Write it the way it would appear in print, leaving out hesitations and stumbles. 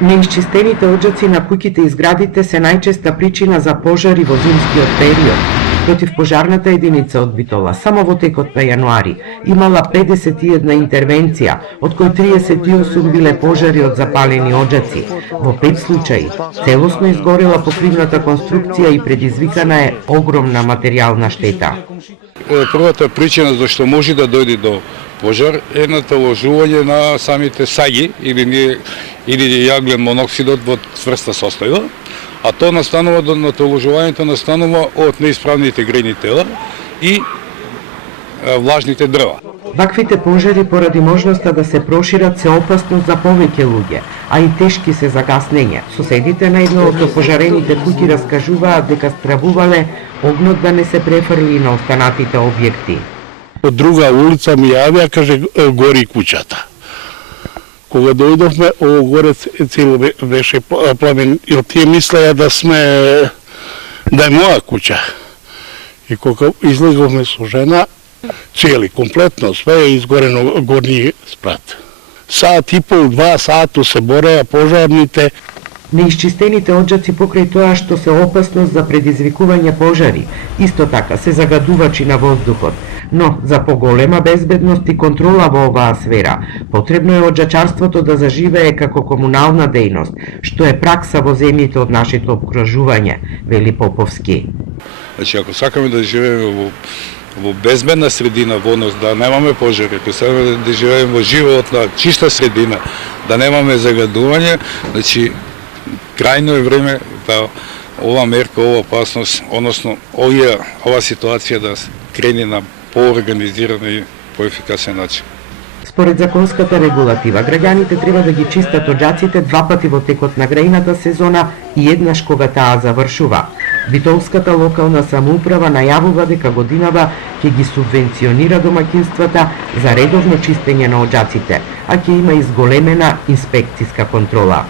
Неисчистените оджаци на куќите и зградите се најчеста причина за пожари во зимскиот период. Противпожарната единица од Битола само во текот на јануари имала 51 интервенција, од кои 38 биле пожари од запалени оджаци. Во 5 случаи целосно изгорела покривната конструкција и предизвикана е огромна материјална штета. Првата причина зашто може да дојде до пожар е наталожување на самите саѓи или јаглен моноксидот во цврста состојба, а то настанува наталожувањето настанува од неисправните грејни тела и влажните дрва. Ваквите пожари поради можноста да се прошират се опасност за повеќе луѓе, а и тешки се за гаснење. Соседите на едно од опожарените куќи раскажуваат дека стравувале огнот да не се префрли на останатите објекти. Од друга улица ми јавија, каже, гори куќата. Кога дојдовме, ово горе цело беше пламен и од тие мислеја да е моја куќа. И кога излеговме со жена, цели, комплетно, све е изгорено горни спрат. Саат и пол, 2 сата се бореа пожарните. Неисчистените оджаци покрај тоа што се опасност за предизвикување пожари, исто така се загадувачи на воздухот. Но за поголема безбедност и контрола во оваа сфера, потребно е оджачарството да заживее како комунална дејност, што е пракса во земјите од нашето обкружување, вели Поповски. Значи, ако сакаме да живееме во безбедна средина, во нас, да немаме пожари, ако сакаме да живееме во животна, чиста средина, да немаме загадување, значи, крајно е време да ова мерка, ова опасност, односно ова ситуација да крени на поорганизиран и поефикасен начин. Според законската регулатива, граѓаните треба да ги чистат оджаците 2 пати во текот на грејната сезона и еднаш кога таа завршува. Битолската локална самоуправа најавува дека годинава ќе ги субвенционира домаќинствата за редовно чистење на оджаците, а ќе има изголемена инспекциска контрола.